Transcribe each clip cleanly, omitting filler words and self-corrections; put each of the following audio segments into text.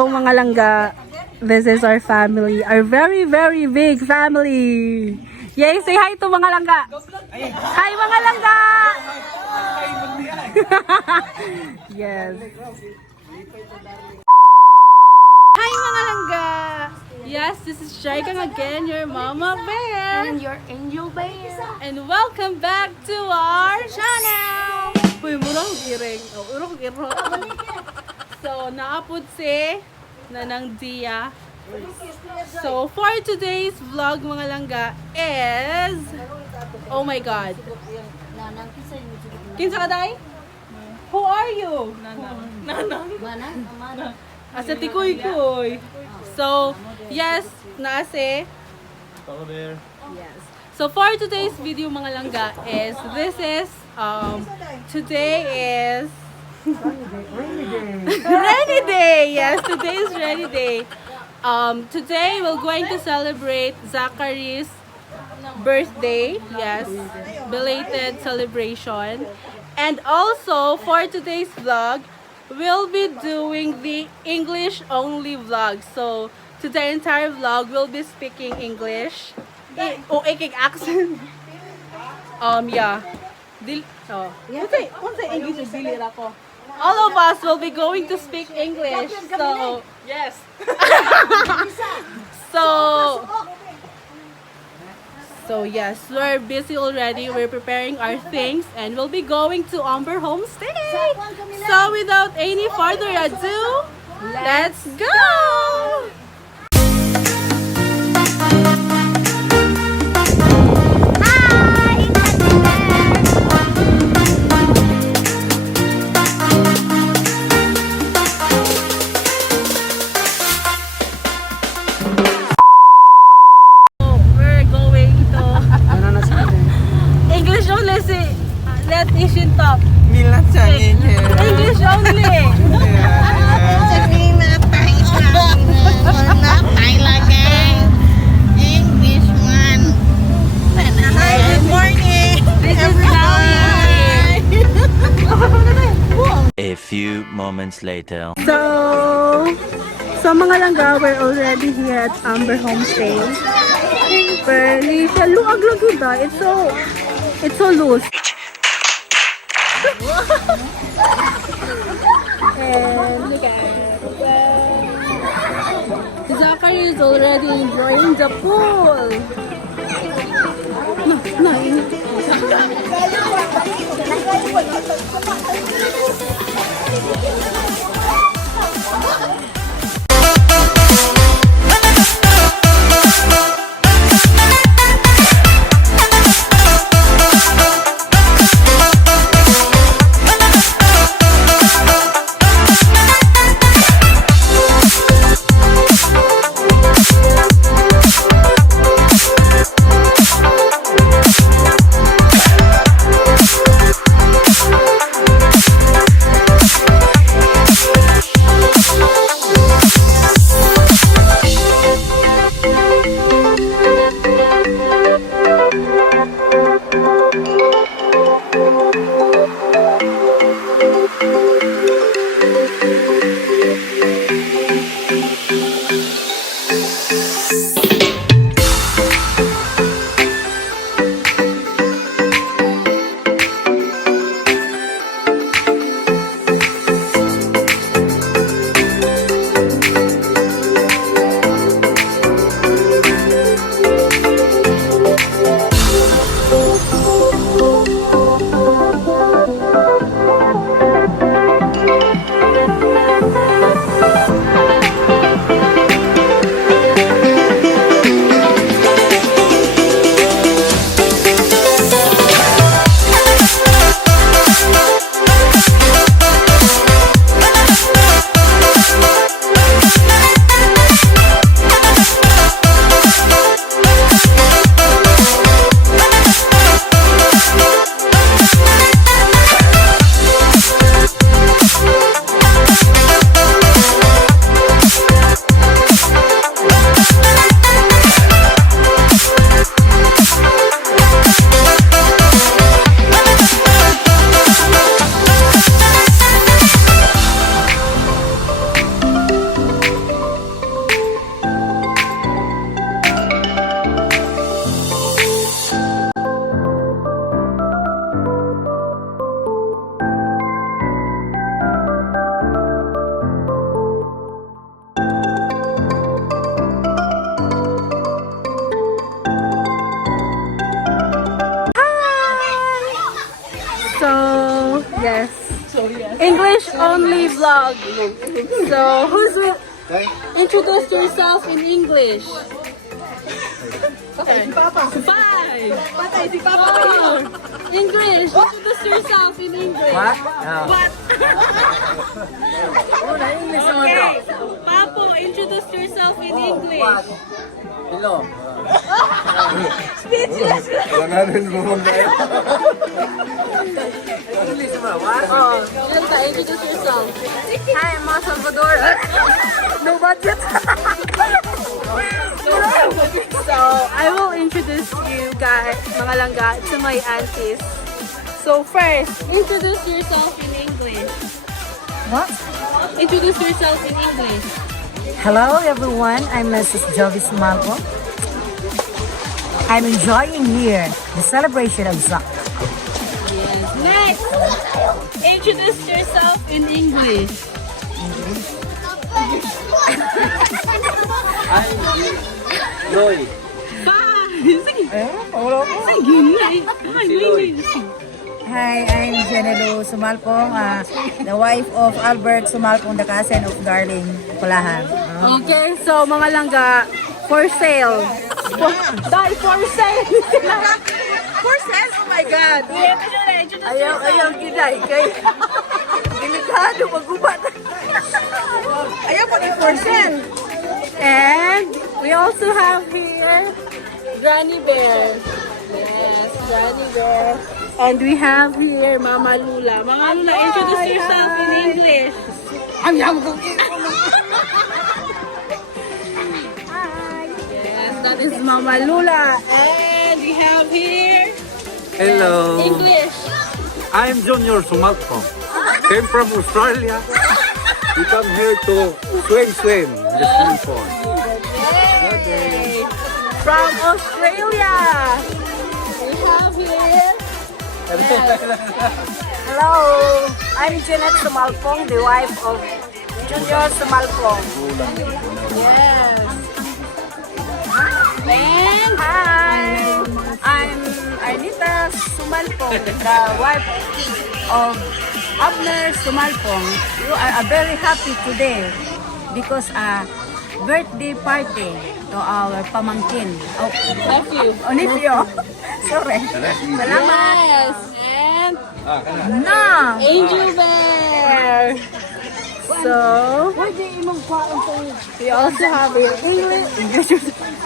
Mga langga, this is our family, our very very big family. Yay, say hi to mga langga. Hi mga langga. Yes. Hi mga langga. Yes, this is Shaikang again, your mama bear And your angel bear. and welcome back to our channel. Uy, murang giring. Oh, urong giro. So, naapod si Nanang Dia. So, for today's vlog mga langga is, oh my God. Kinsa ka day? Who are you? Nanang. Asa tikoy-koy. So, yes, naase. Hello there. Yes. So, for today's video mga langga is, this is, today is, rainy day. Yes, today is rainy day. Today we're going to celebrate Zachary's birthday. Yes, belated celebration. And also for today's vlog, we'll be doing the English only vlog. So today entire vlog we'll be speaking English. Iking accent. Yeah. Unsa English dili ra ko. All of us will be going to speak English. So, yes. So yes, we're busy already. We're preparing our things and we'll be going to Umber Homestay. So without any further ado, let's go! English only. Good morning. A few moments later. So mga langga, we're already here at Umber Homestay. Pero siya luag lang. It's so loose. And Zachary is already enjoying the pool. only vlog. So, who's will introduce yourself in English? Okay. Five. Four. English. Introduce yourself in English. What? What? English Okay. Papo, introduce yourself in English. Hello. Speechless. English ba? What? Yanta, introduce yourself. Hi, I'm Mga Salvador. No budget. So, I will introduce you guys, mga langga, to my aunties. So, first, introduce yourself in English. What? Introduce yourself in English. Hello, everyone. I'm Mrs. Jovis Malco. I'm enjoying here the celebration of Zak. Yes. Next, introduce yourself in English. Loy. Five. Sige. Sige. Sige. Hi, I'm Jenelo Sumalpong, the wife of Albert Sumalpong, the cousin of Darling Kulahan. Okay, so mga langga, for sale. Die for sale. For sale? Oh my God. Ayaw, giday. Kay delikado, magubat. Ayaw pa ni for sale. And we also have here Granny Bear. Yes, Granny Bear. And we have here Mama Lula. Mama Lula, introduce yourself in English. Yes, that is Mama Lula. And we have here Hello. English. I'm Junior Sumalpo. Came from Australia. We come here to swim the swimming pool. Yay! From Australia. We have here. Hello, I'm Janet Sumalpong, the wife of Junior Sumalpong. Yes. And Hi, I'm Arnita Sumalpong, the wife of Abner Sumalpong. You are very happy today because birthday party to our pamangkin. Oh, nephew. nephew. Sorry. Salamat. Yes. And Na. Angel Bear. So, we also have here English.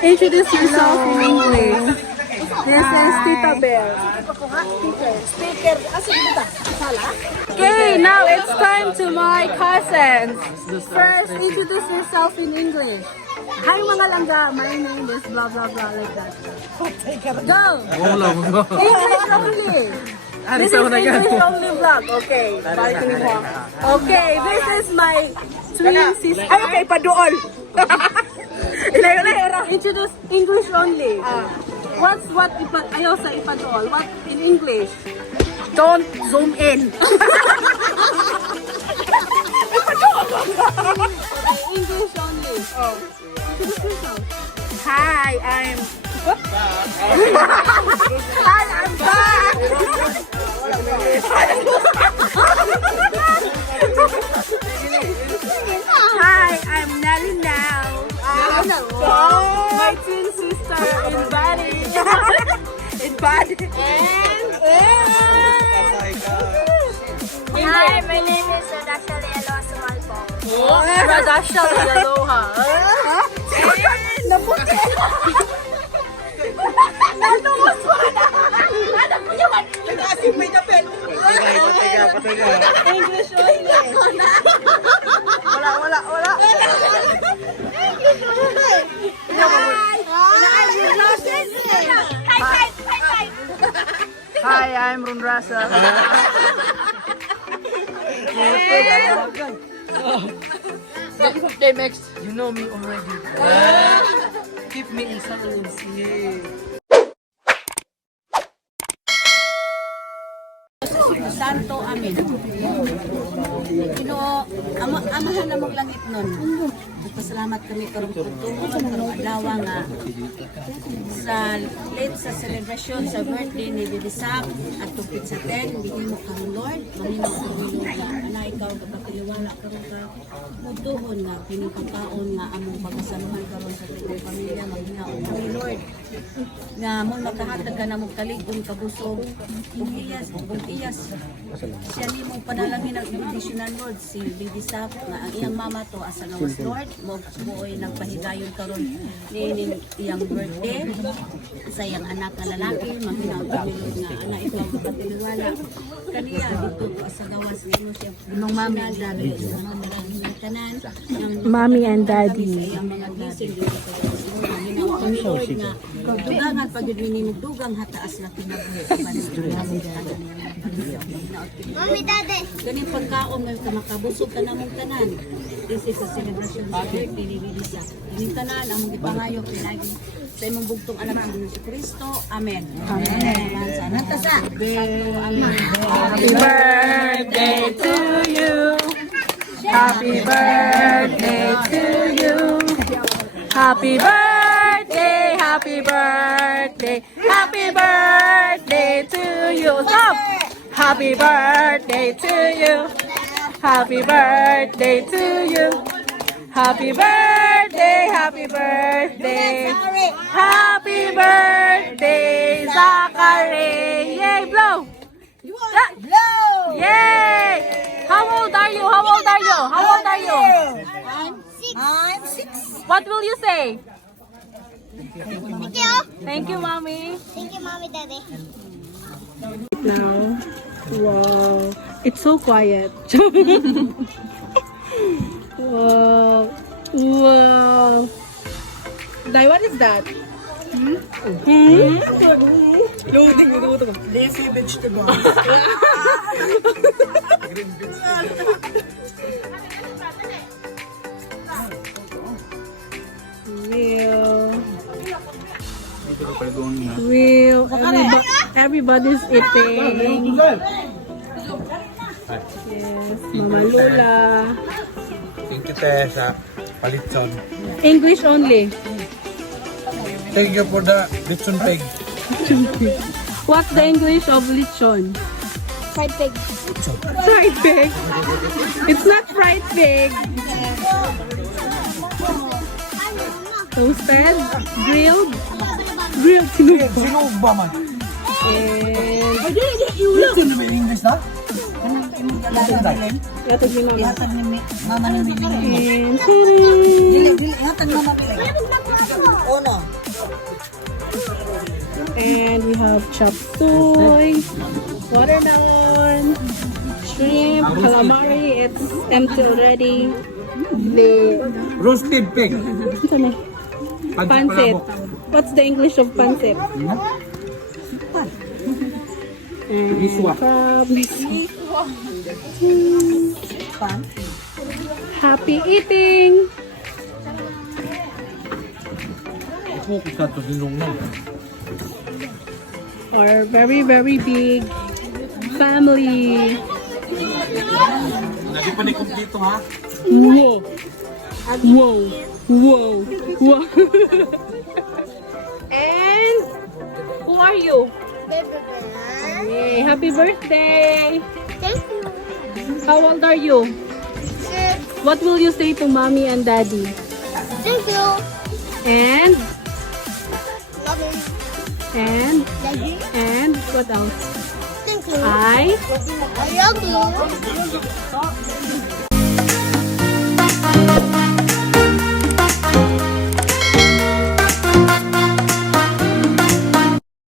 Introduce yourself in English. This is Tita Bear. Speaker. Okay, now it's time to my cousins. First, introduce yourself in English. Hi mga langga, my name is blah blah blah like that. Go! English only. This is English only vlog. Okay, balcony mo. Okay, this is my twin sister. Ay, okay, paduol. Introduce English only. What ayaw sa ipadool? What in English? Don't zoom in. English only. Oh. Introduce yourself. Hi, I'm back. Hi, I'm Nelly now. My twin sister in Bali. In bad. Hi, my name is Radasha Lealo Sumalpo. Radasha Aloha. Naputi. English only. Wala. Hi, I'm Runrasa. Demex, you know me already. Keep me in silence. Santo amin. Ginoo, amahan na mong langit nun. Nagpasalamat kami karong pagtungkol sa mga adlaw nga sa late sa celebration sa birthday ni Bibisak at tupit sa 10, hindi mo kami Lord, mamino kami Lord. Anay ikaw kapatiliwala karon ka mutuhon nga pinipakaon nga among pagkasaluhan karon sa ating pamilya maghinaon kami Lord nga mo makahatag ka na mong kalig-on kabusog ug iyas siya nimo panalangin ang traditional Lord si Baby Sap nga ang iyang mama to asa gawas Lord mo buoy nagpahigayon karon ni iyang birthday sa iyang anak nga lalaki maghinaon kami Lord nga ana ikaw kapatiliwala kaniya dito sa gawas nimo siya imong mami and daddy sa mga maraming tanan Mommy and Daddy. ang mga blessing dito sa gawas Lord kami Lord nga dugangan pag yun minimog dugang hataas na kinabuhi Mommy, Daddy. ganing pagkaon nga makabusog ka namong tanan this is a celebration sa birthday ni Lisa ganing tanan ang mga ipangayo pinagi sa imong bugtong anak ni Kristo. Amen. Amen. Nanta sa. Happy birthday to you. Happy birthday to you. Happy birthday, happy birthday, happy birthday to you. Stop. Happy birthday to you. Happy birthday to you. Happy birthday, happy birthday. Happy birthday, Zachary. Yay, blow. Blow! Yay! How old are you? How old are you? How old are you? I'm 6. What will you say? Thank you. Thank you, Mommy. Thank you, Mommy, Daddy. Now, wow, it's so quiet. Wow, wow. Dai, what is that? Lazy vegetables. Real. Everybody's eating. Yes, Mama Lola. Thank you, te, sa palitson. English only. Thank you for the litson pig. What's the English of lechon? Fried pig. Fried pig. It's not fried pig. Toasted, grilled, sinuba. Sinuba man. And Litson na may English na? latag ni Mama. Ihatag ni mama ni Bibi. And Dili, ihatag mama Bibi. Ono. And we have chopped soy, watermelon, shrimp, calamari. It's empty already. The Roasted pig. ito na. Pancit. What's the English of pancit? And Miswa. crab. Pan. Happy eating! Focus na to sinong nang. Our very, very big family. Lagi pa ni kumpleto ha? Whoa! Whoa! Whoa! Whoa! And who are you? Yay! Happy birthday! Thank you. How old are you? What will you say to Mommy and Daddy? Thank you. And Mommy, and Daddy. and what else? Thank you. I I love you.